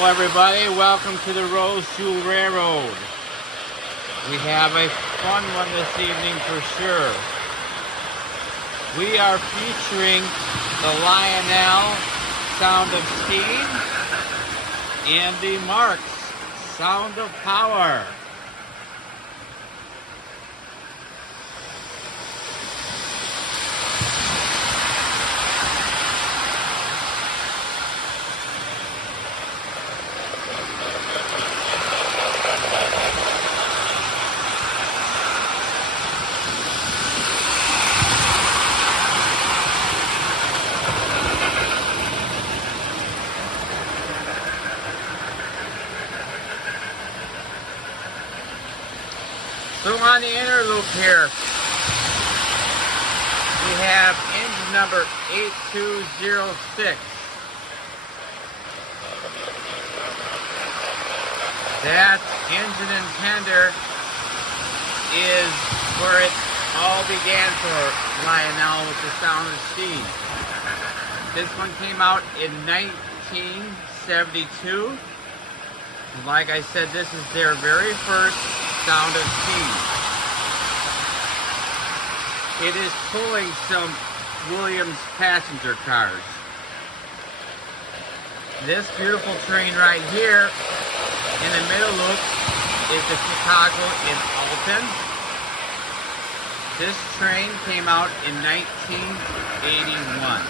Hello everybody, welcome to the Rose Jewel Railroad. We have a fun one this evening for sure. We are featuring the Lionel Sound of Steam and the Marx Sound of Power. So on the inner loop here, we have engine number 8206. That engine and tender is where it all began for Lionel with the Sound of Steam. This one came out in 1972. And like I said, this is their very first Sound of Steam. It is pulling some Williams passenger cars. This beautiful train right here in the middle loop is the Chicago in Alton. This train came out in 1981.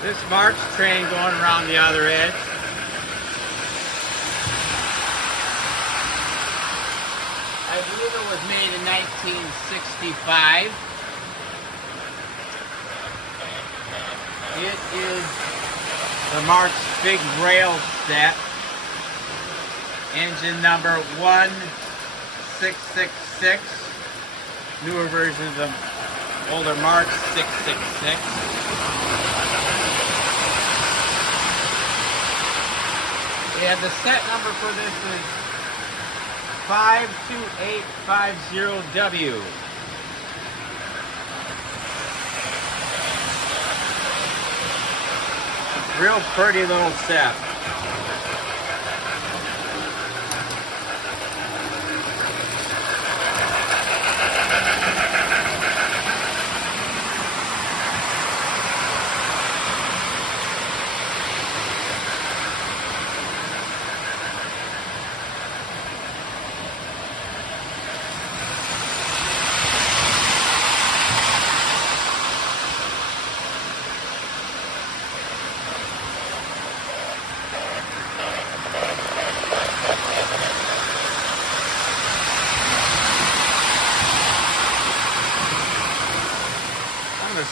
This Marx train going around the other edge. I believe it was made in 1965. It is the Marx Big Rail set. Engine number 1666. Newer version of the older Marx 666. And the set number for this is 52850W. Real pretty little set.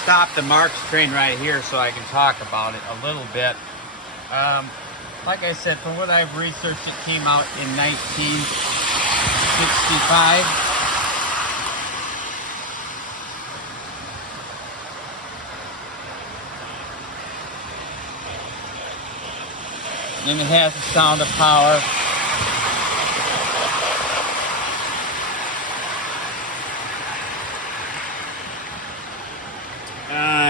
Stop the Marx train right here so I can talk about it a little bit. Like I said, from what I've researched, it came out in 1965. And it has the Sound of Power.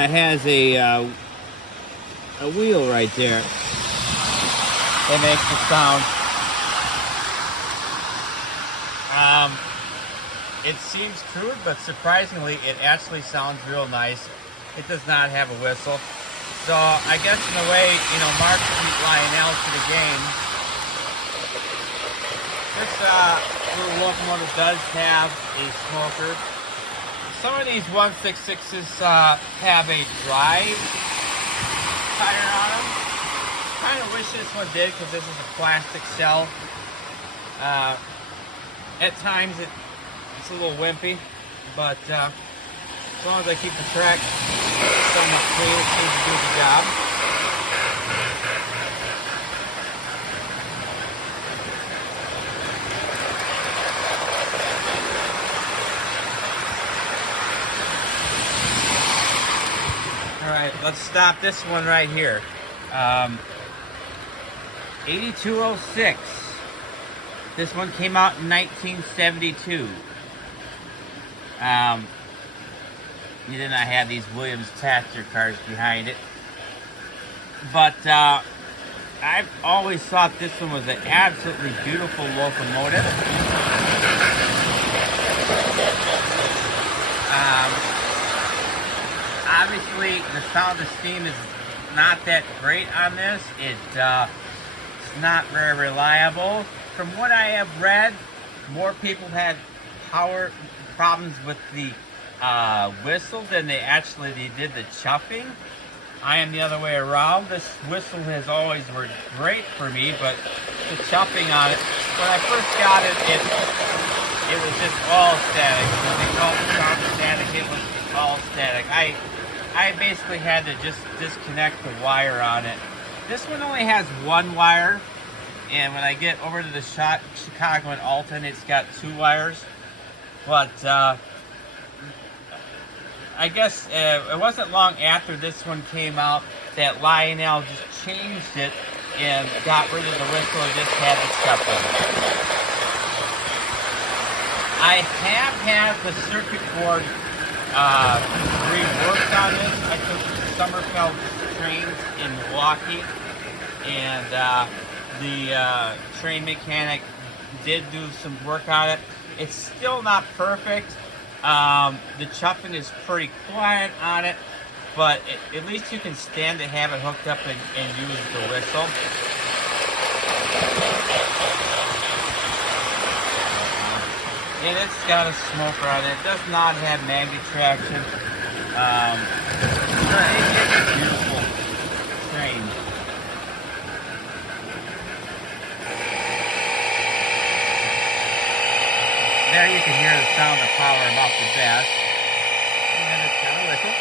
It has a wheel right there that makes the sound. It seems crude, but surprisingly, it actually sounds real nice. It does not have a whistle. So I guess in a way, you know, Marx beat Lionel to the game. This little locomotive does have a smoker. Some of these 166s have a drive tire on them. Kind of wish this one did because this is a plastic shell. At times it's a little wimpy, but as long as I keep the track somewhat clean, it seems to do the job. let's stop this one right here. 8206. This one came out in 1972. You did not have these Williams tractor cars behind it. But I've always thought this one was an absolutely beautiful locomotive. Obviously, the sound of steam is not that great on this. It's not very reliable. From what I have read, more people had power problems with the whistle than they did the chuffing. I am the other way around. This whistle has always worked great for me, but the chuffing on it, when I first got it, it was just all static. When they called it sound static, it was all static. I basically had to just disconnect the wire on it. This one only has one wire, and when I get over to the Chicago and Alton, it's got two wires. But I guess it wasn't long after this one came out that Lionel just changed it and got rid of the whistle and just had the chuffing. I have had the circuit board reworked on this. I took Sommerfeld trains in Milwaukee, and the train mechanic did do some work on it. It's still not perfect. The chuffing is pretty quiet on it, but at least you can stand to have it hooked up and use the whistle. And it's got a smoker on it. It does not have magnet traction. It's a beautiful train. There you can hear the sound of power about the best. And it's got a whistle.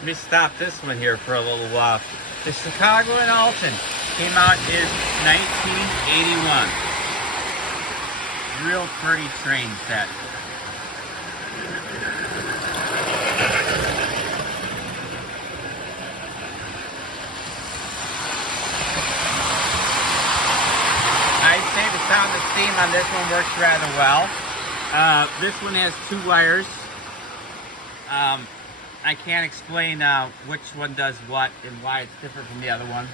Let me stop this one here for a little while. The Chicago and Alton came out in 1981. Real pretty train set. I'd say the sound of steam on this one works rather well. This one has two wires. I can't explain which one does what and why it's different from the other one.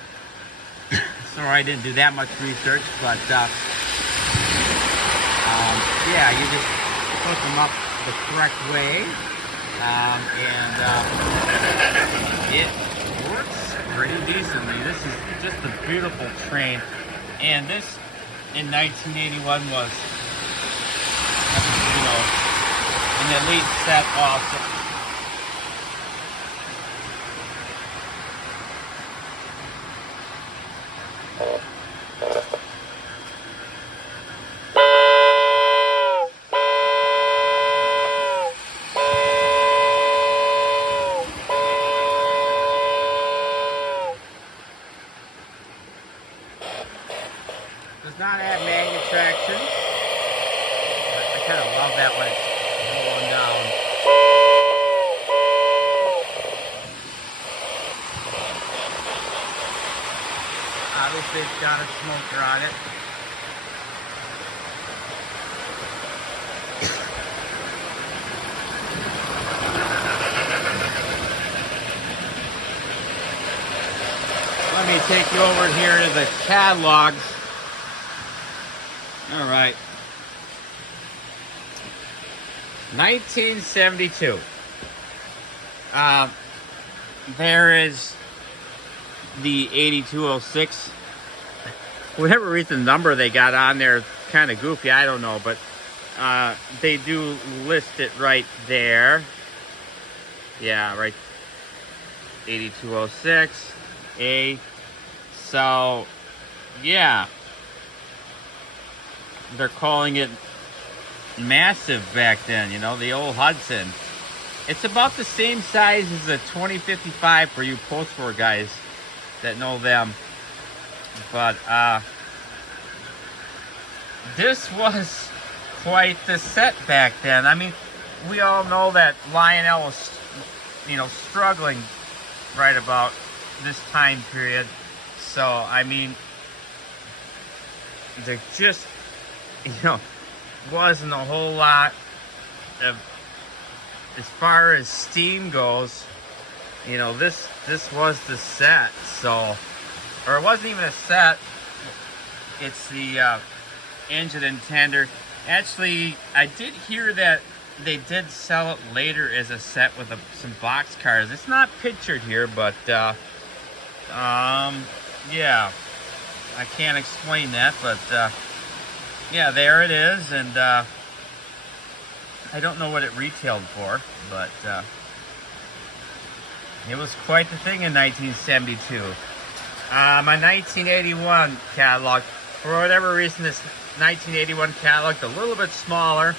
Sorry, I didn't do that much research, but yeah, you just hook them up the correct way, and it works pretty decently. This is just a beautiful train, and this in 1981 was, you know, an elite set also. Does not have magnet traction. I kind of love that when it's rolling down. Obviously it's got a smoker on it. Let me take you over here to the catalogs. All right. 1972. There is the 8206. Whatever reason the number they got on there, kind of goofy, I don't know, but they do list it right there. Yeah, right. 8206 A. So, yeah. They're calling it massive back then, you know, the old Hudson. It's about the same size as the 2055 for you post-war guys that know them. But this was quite the set back then. I mean, we all know that Lionel was, you know, struggling right about this time period. So, I mean, there just, you know, wasn't a whole lot of, as far as steam goes. You know, this was the set. So, or it wasn't even a set. It's the engine and tender. Actually, I did hear that they did sell it later as a set with some box cars. It's not pictured here, but yeah, I can't explain that, but yeah, there it is. And I don't know what it retailed for, but it was quite the thing in 1972. My 1981 catalog, for whatever reason, this 1981 catalog, a little bit smaller.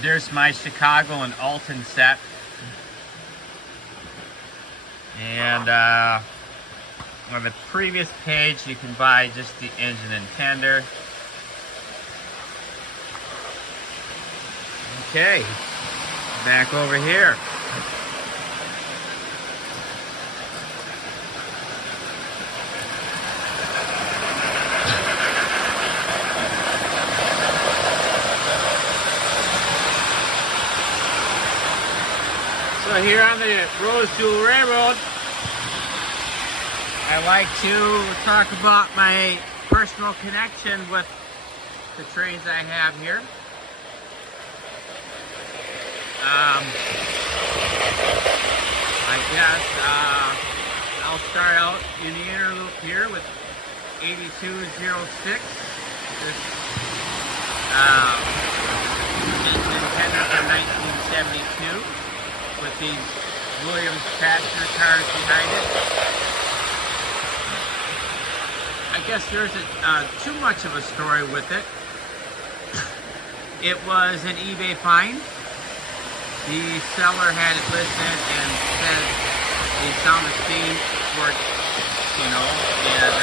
There's my Chicago and Alton set. And on the previous page, you can buy just the engine and tender. Okay, back over here. So here on the Rose Jewel Railroad, I like to talk about my personal connection with the trains I have here. I guess I'll start out in the inner loop here with 8206. This engine tender from 1972 with these Williams passenger cars behind it. I guess there isn't too much of a story with it. It was an eBay find. The seller had it listed and said the sound and steam worked, you know, and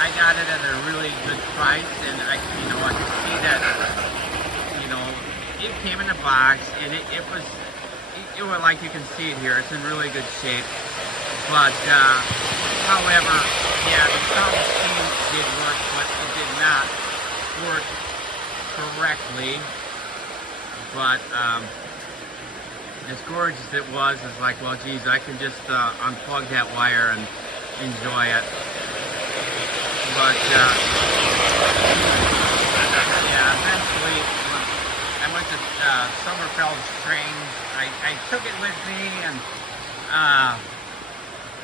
I got it at a really good price, and I could see that, you know, it came in a box, and it was like you can see it here. It's in really good shape, but however, yeah, the sound and steam did work, but it did not work correctly. But as gorgeous as it was, it's like, well, geez, I can just unplug that wire and enjoy it. But yeah, eventually I went to Sommerfeld's train. I took it with me and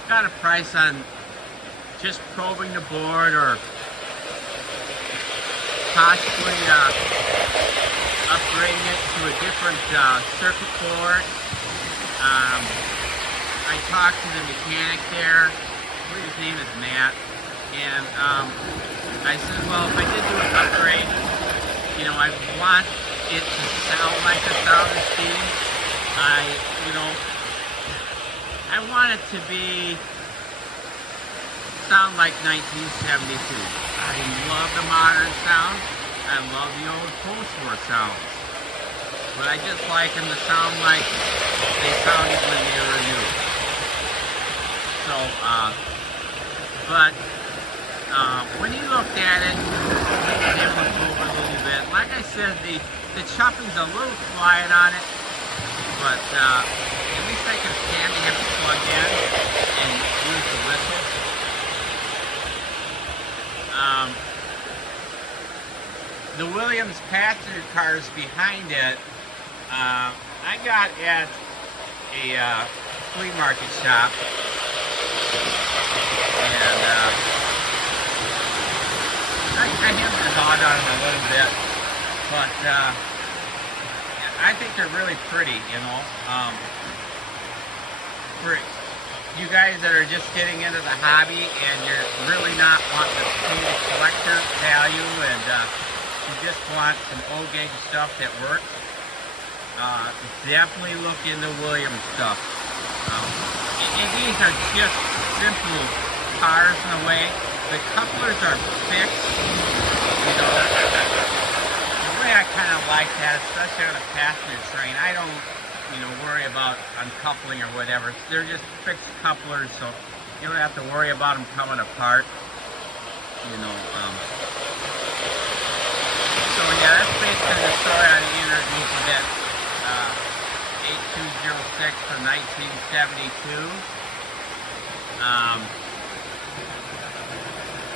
got a price on just probing the board, or possibly upgrading it to a different circuit board. I talked to the mechanic there. I believe his name is Matt. And I said, well, if I did do an upgrade, you know, I want it to sound like the sound and steam. I want it to sound like 1972. I love the modern sound. I love the old post-war sounds, but I just like them to sound like they sounded when they were new. So, but when you looked at it, we were able to move a little bit. Like I said, the chopping's a little quiet on it, but at least I can stand to have it plugged in and use the whistle. The Williams passenger cars behind it, I got at a flea market shop, and I hemmed the dog on them a little bit, but I think they're really pretty, you know. For you guys that are just getting into the hobby and you're really not wanting to pay the collector value and you just want some old gauge stuff that works, definitely look into Williams stuff. And these are just simple cars in a way. The couplers are fixed, you know. The way I kind of like that, especially on a passenger train, I don't, you know, worry about uncoupling or whatever. They're just fixed couplers, so you don't have to worry about them coming apart, you know. So yeah, that's basically the story on the introduced to that 8206 from 1972.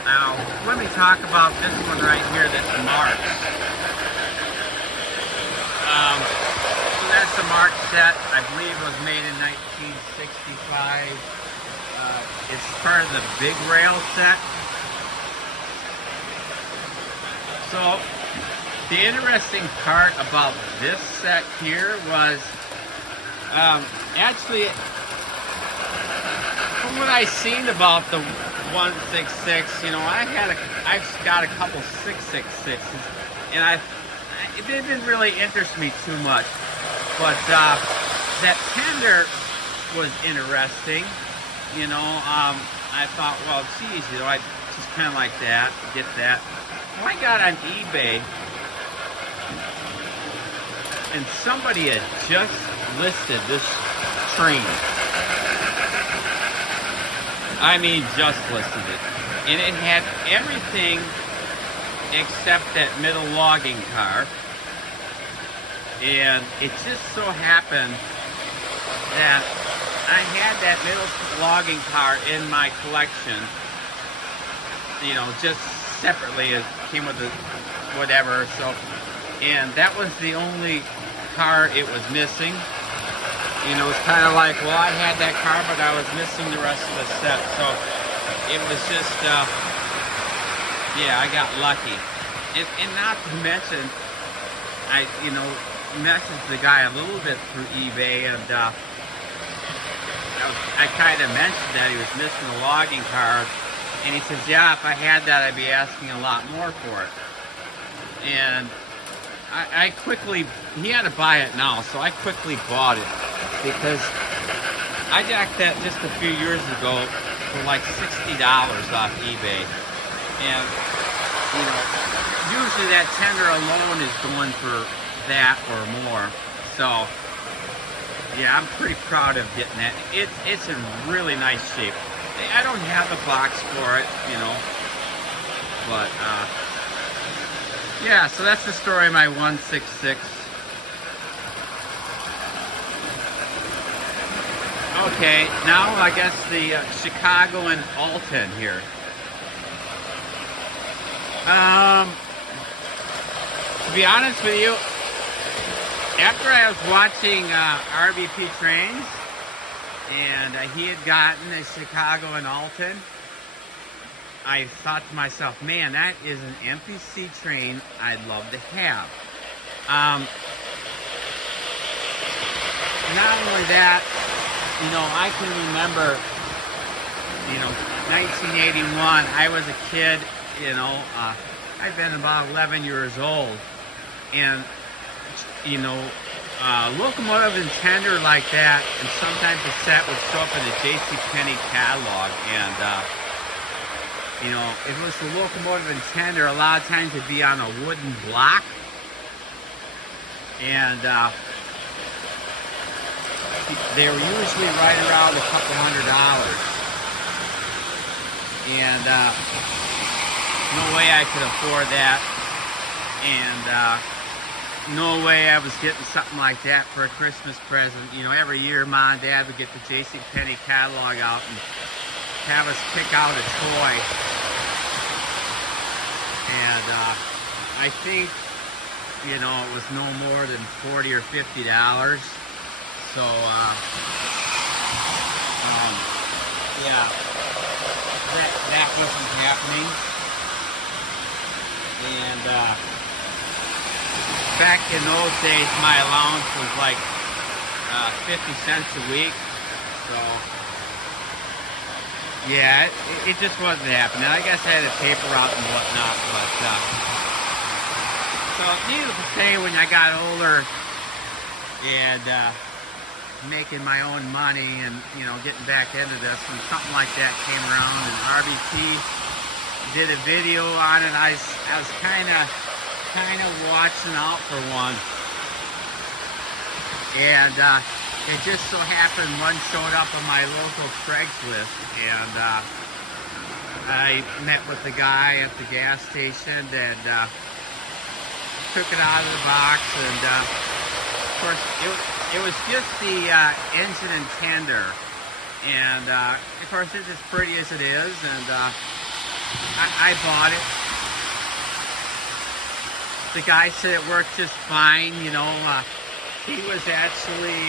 Now, let me talk about this one right here, this Marx. So that's the Marx set. I believe it was made in 1965. It's part of the big rail set. So, the interesting part about this set here was, actually, from what I seen about the 166, you know, I've got a couple 666s, and it didn't really interest me too much, but that tender was interesting, you know. I thought, well, geez, you know, I just kind of like that, get that. Well, I got on eBay, and somebody had just listed this train. I mean, just listed it. And it had everything except that middle logging car. And it just so happened that I had that middle logging car in my collection, you know, just separately. It came with the whatever. So, and that was the only car it was missing. You know, it's kind of like, well, I had that car, but I was missing the rest of the set. So it was just, yeah, I got lucky. And not to mention, I, you know, messaged the guy a little bit through eBay, and I kind of mentioned that he was missing a logging car, and he says, yeah, if I had that, I'd be asking a lot more for it. And I quickly, he had to buy it now, so I quickly bought it, because I jacked that just a few years ago for like $60 off eBay. And, you know, usually that tender alone is going for that or more. So, yeah, I'm pretty proud of getting that. It's in really nice shape. I don't have a box for it, you know, but, yeah, so that's the story of my 166. Okay, now I guess the Chicago and Alton here. To be honest with you, after I was watching RVP Trains, and he had gotten a Chicago and Alton, I thought to myself, man, that is an MPC train I'd love to have. Not only that, you know, I can remember, you know, 1981, I was a kid, you know, I'd been about 11 years old, and, you know, locomotive and tender like that, and sometimes the set would show up in the JCPenney catalog, and, you know, if it was the locomotive and tender, a lot of times it'd be on a wooden block, and they were usually right around a couple $100, and no way I could afford that, and no way I was getting something like that for a Christmas present. You know, every year Mom and Dad would get the JCPenney catalog out and have us pick out a toy, and I think, you know, it was no more than $40 or $50. So yeah, that wasn't happening. And back in those days, my allowance was like 50 cents a week. So yeah, it just wasn't happening. I guess I had a paper out and whatnot, but so needless to say, when I got older and making my own money and, you know, getting back into this, and something like that came around, and RBT did a video on it. I was kind of watching out for one, and it just so happened one showed up on my local Craigslist, and I met with the guy at the gas station and took it out of the box, and of course it was just the engine and tender, and of course it's as pretty as it is, and I bought it. The guy said it worked just fine, you know. He was actually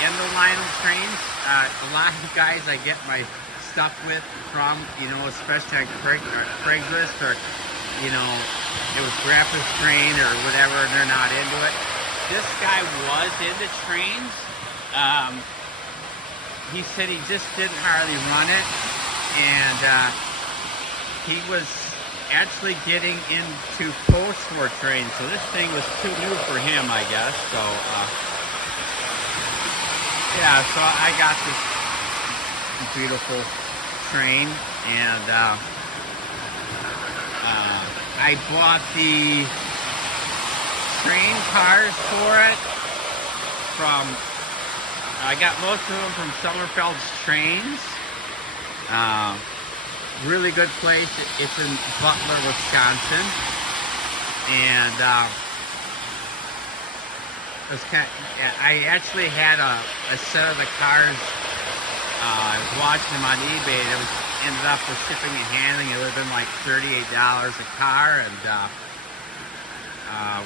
into Lionel trains. A lot of guys I get my stuff with from, you know, especially on Craigslist, or, you know, it was Grandpa's train or whatever, and they're not into it. This guy was into trains. He said he just didn't hardly run it, and he was actually getting into post-war trains, so this thing was too new for him, I guess. So yeah, so I got this beautiful train, and I bought the train cars for it from, I got most of them from Sommerfeld's Trains. Really good place. It's in Butler, Wisconsin, and I actually had a set of the cars. I was watching them on eBay. It ended up with shipping and handling. It would have been like $38 a car, and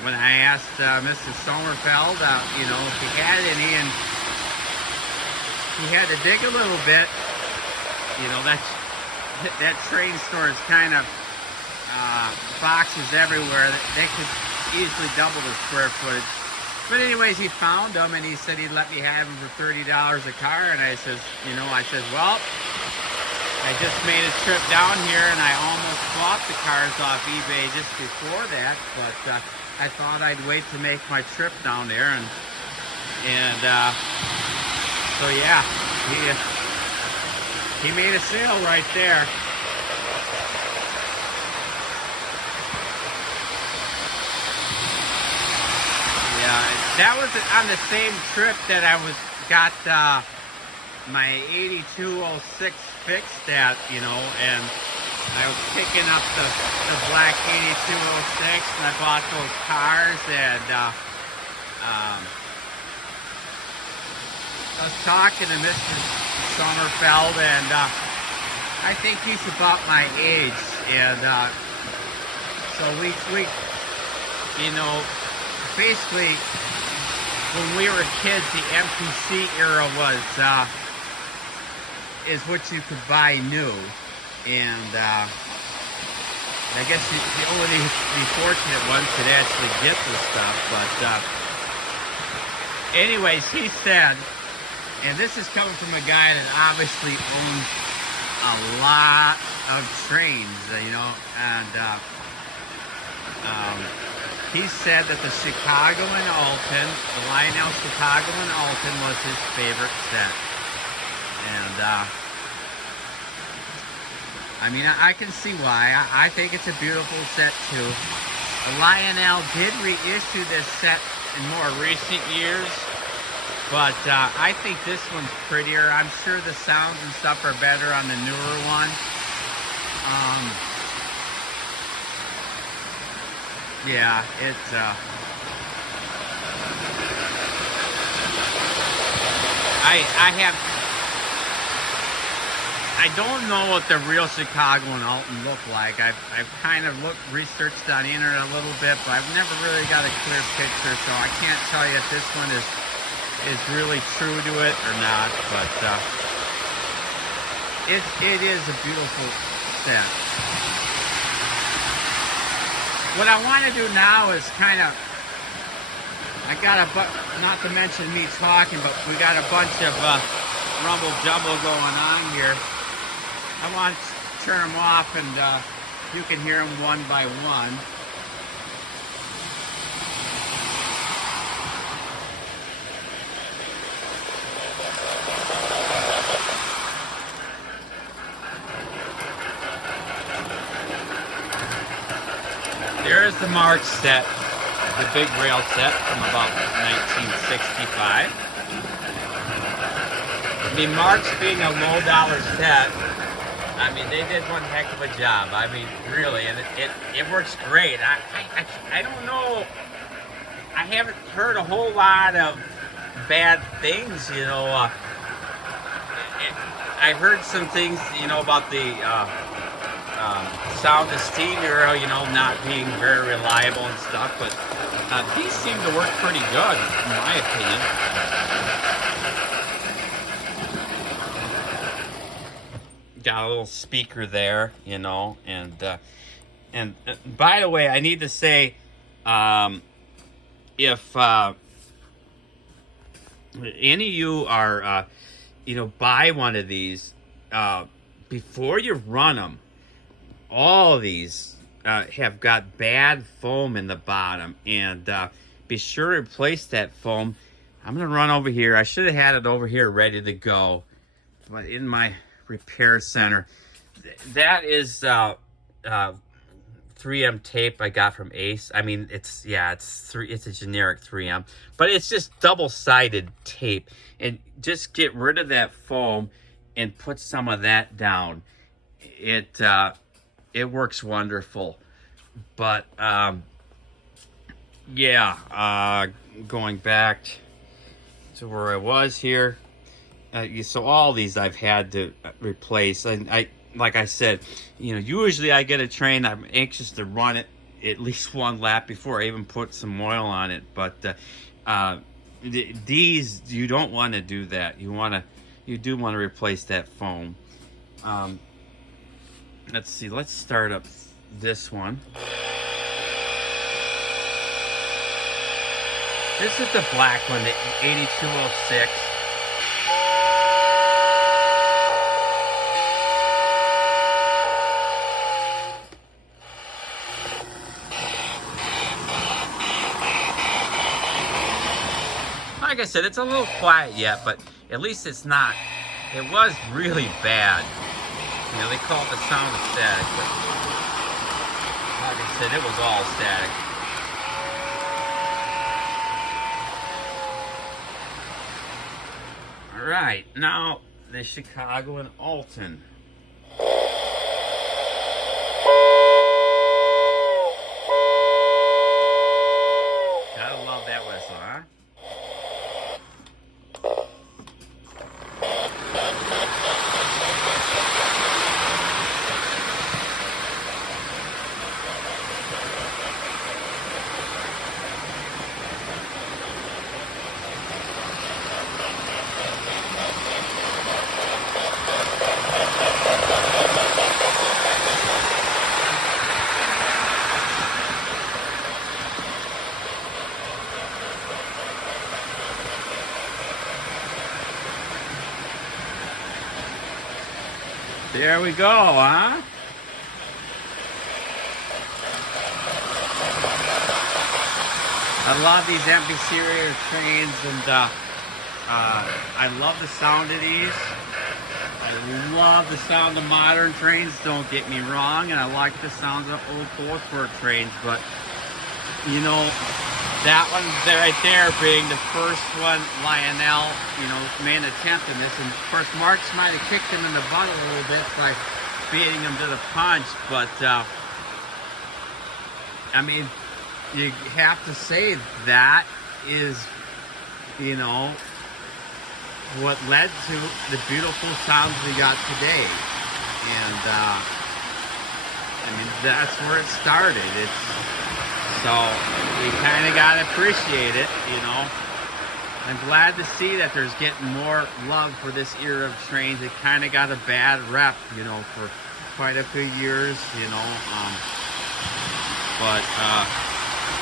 when I asked Mr. Sommerfeld, you know, if he had any, and he had to dig a little bit. You know, that train store is kind of boxes everywhere. They could easily double the square footage. But anyways, he found them, and he said he'd let me have them for $30 a car. And I says, you know, well, I just made a trip down here, and I almost bought the cars off eBay just before that. But I thought I'd wait to make my trip down there, and so yeah, he made a sale right there. Yeah, that was on the same trip that I got my 8206 fixed at, you know, and I was picking up the black 8206, and I bought those cars, and I was talking to Mr. Sommerfeld, and I think he's about my age, and so we, you know, basically when we were kids, the MPC era was is what you could buy new, and I guess the only the fortunate ones could actually get this stuff. But anyways, he said, and this is coming from a guy that obviously owns a lot of trains, you know, and he said that the Chicago and Alton, the Lionel Chicago and Alton, was his favorite set. And I mean, I can see why. I think it's a beautiful set too. Lionel did reissue this set in more recent years, but I think this one's prettier. I'm sure the sounds and stuff are better on the newer one. Yeah, it's I don't know what the real Chicago and Alton look like. I've kind of researched on the internet a little bit, but I've never really got a clear picture, so I can't tell you if this one is really true to it or not. But it is a beautiful set. What I want to do now is kind of, I got not to mention me talking, but we got a bunch of rumble jumble going on here. I want to turn them off, and you can hear them one by one. There's the Marx set, the big rail set from about 1965. I mean, Marx being a low dollar set, I mean, they did one heck of a job. I mean, really, and it works great. I don't know, I haven't heard a whole lot of bad things, you know. I heard some things, you know, about the sound esteem, you know, not being very reliable and stuff, but these seem to work pretty good, in my opinion. Got a little speaker there, you know, and by the way, I need to say, if any of you are, you know, buy one of these, before you run them, all of these have got bad foam in the bottom, and be sure to replace that foam. I'm going to run over here. I should have had it over here ready to go, but in my repair center. That is 3M tape I got from Ace. I mean, it's a generic 3M, but it's just double-sided tape. And just get rid of that foam and put some of that down. It works wonderful. But going back to where I was here. So all these I've had to replace, and like I said, you know, usually I get a train, I'm anxious to run it at least one lap before I even put some oil on it. But these, you don't want to do that. You do want to replace that foam. Let's see. Let's start up this one. This is the black one, the 8206. Like I said, it's a little quiet yet, but at least it's not. It was really bad. You know, they call it the sound of static, but like I said, it was all static. All right, now the Chicago and Alton. Gotta love that whistle, huh? There we go, huh? I love these empty serial trains, and I love the sound of these. I love the sound of modern trains, don't get me wrong, and I like the sounds of old fourth-work trains, but, you know, that one right there being the first one, Lionel, you know, made an attempt in this. And of course, Marx might have kicked him in the butt a little bit by beating him to the punch. But, I mean, you have to say that is, you know, what led to the beautiful sounds we got today. And, I mean, that's where it started. So we kind of got to appreciate it, you know. I'm glad to see that there's getting more love for this era of trains. It kind of got a bad rep, you know, for quite a few years, you know. But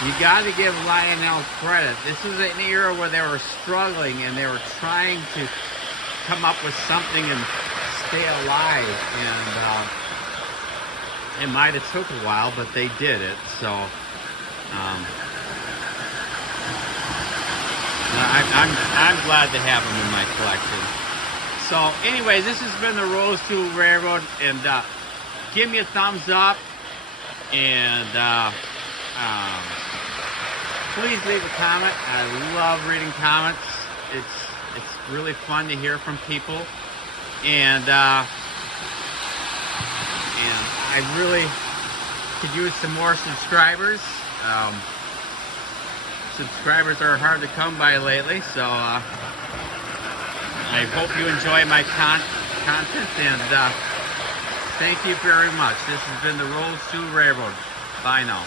you got to give Lionel credit. This was an era where they were struggling and they were trying to come up with something and stay alive. And it might have took a while, but they did it. So I'm glad to have them in my collection. So anyways, this has been the Rose Jewel Railroad, and give me a thumbs up, and please leave a comment. I love reading comments. It's really fun to hear from people, and I really could use some more subscribers. Subscribers are hard to come by lately, so I hope you enjoy my content, and thank you very much. This has been the Rose Jewel Railroad. Bye now.